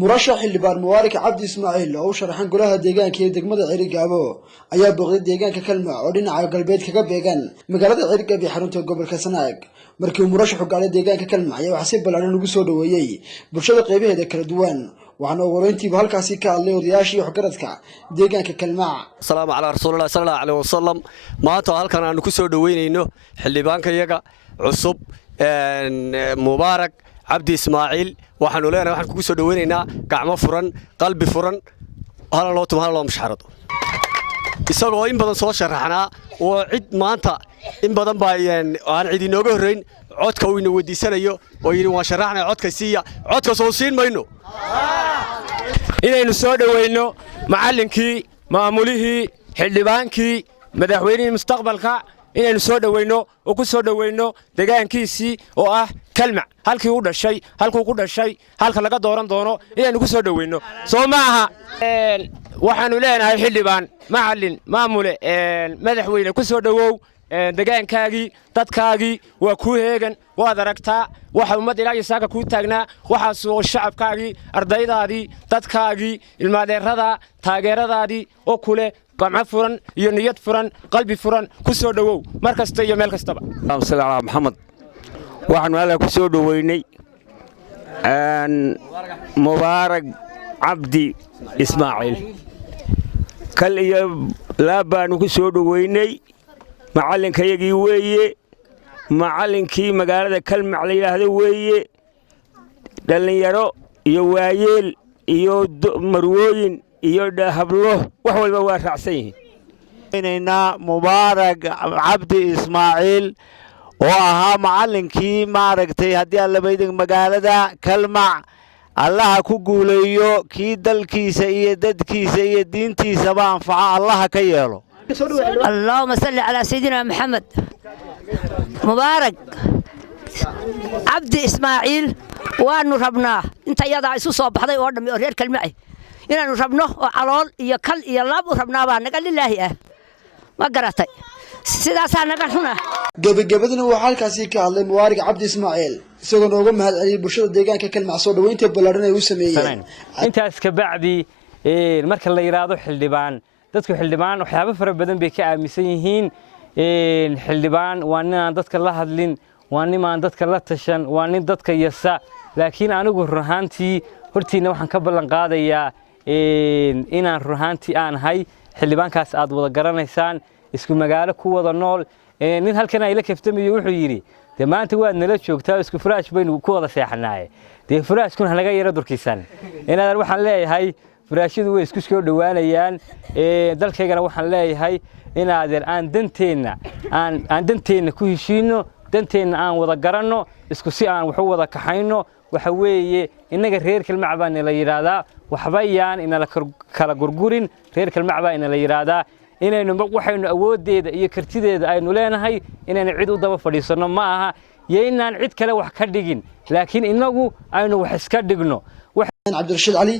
مرشح xildhibaan Mubarak Cabdi Ismaaciil oo sharaxan golaha deegaanka ee degmada Cerigabo ayaa booqday deegaanka Kalmac oo dhinaca galbeed kaga beegan magaalada Cerigabo ee xarunta gobolka Sanaag markii murashaxu gaalay deegaanka Kalmac ayaa wax si balaaran ugu soo dhaweeyay bulshada qaybaheeda kala duwan waxaana wareyntiiba halkaasi ka hadlay odayaashii waxgaradka deegaanka Kalmac salaamu calaykum rasuulullaahi sallallahu alayhi wasallam maanta halkan aanu ku soo dhaweynayno xildhibaanka iyaga cusub Mubarak Cabdi Ismaaciil waxaanu leenahay waxaan kugu soo dhaweynaynaa gacmo furan qalbi furan hala loo tumo hala loo mushxarado isagoo in badan soo sharaxnaa oo cid maanta in badan baa aan cid inooga horeyn codka uu inoo weydiisanayo oo yiri waan sharaxnaa codka siiya codka soo siin mayno inaynu soo dhaweyno macallinkii maamulihii xildhibaankii madaxweynihii mustaqbalka inaynu soo dhaweyno oo ku soo dhaweyno deegaankiisii oo ah Kalmac halkii uu dhashay halkuu ku dhashay halka laga dooran doono inaynu ku soo dhaweyno soo maaha waxaanu leenahay xildhibaan macallin maamule madaxweyne ku soo dhawow deegaankaagii dadkaagii waa ku heegan waad aragtaa waxa ummad ilaahay saaka ku taagnaa waxa soo shacabkaagii ardaydaadii dadkaagii ilmaadeerada taageeradaadii oo kule gacmo furan iyo niyad furan qalbi furan ku soo dhawow markasta iyo meel kastaba sallallahu maxamed waxaanu alla ku soo dhaweynay Mubarak Cabdi Ismaaciil kal iyo laabaanu ku soo dhaweynay macallinkayagii weeye macallinkii magaalada Kalmac la yiraahdo weeye dhalinyaro iyo waayeel iyo marwooyin iyo hablo wax walba waa raacsan yihiin Mubarak Cabdi Ismaaciil oo ahaa macallinkii maaragtay haddii alla baydin magaalada Kalmac allaha ku guuleeyo kii dalkiisa iyo dadkiisa iyo diintiisa ba anfaca allaha ka yeelo اللهم صل على سيدنا محمد مبارك عبد إسماعيل وأنو ربنا أنت يضع يسوس وبحضي وردم يورير كلمعي إن أنو ربنا وعلول يكل يلاب وربنا بان قال لله ما قرأتي سيدا نقل هنا gabagabadina waxa halkaasi ka hadlay Mubarak Cabdi Ismaaciil isagoo nooga mahadceliyay bulshada deegaanka Kalmac soo dhaweynta balaaran ay u sameeyeen intaas ka bacdi marka la yiraahdo xildhibaan dadku xildhibaan waxyaabo fara badan bay ka aaminsan yihiin xildhibaan waa nin dadka la hadlin waa nin aan dadka la tashan waa nin dadka yasa laakiin anigu ruuxaantii hortiina waxaan ka ballan qaadayaa inaan ruuxaantii aan hay xildhibaankaas aad wada garanaysaan isku magaalo ku wada nool nin halkan ay la kaftamayo wuxuu yiri de maanta waad nala joogtaa isku firaash baynu ku wada seexanaay de firaashkuna naga yara durkiisan inaan waxaan leeyahay firaashadu way isku soo dhawaanayaan dalkeygana waxaan leeyahay in aan danteena ku heshiino danteena aan wada garanno isku si aan wax u wada kaxayno waxa weeye inaga reer Kalmac baan la yiraahdaa waxba yaan in la kala gurgurin reer Kalmac baan la yiraahdaa inaynu waxaynu awoodeeda iyo kartideeda aynu leenahay inaynu cid u daba fadhiisano ma aha yeynaan cid kale wax ka dhigin laakiin inagu aynu wax iska dhigno Cabdirashiid Ali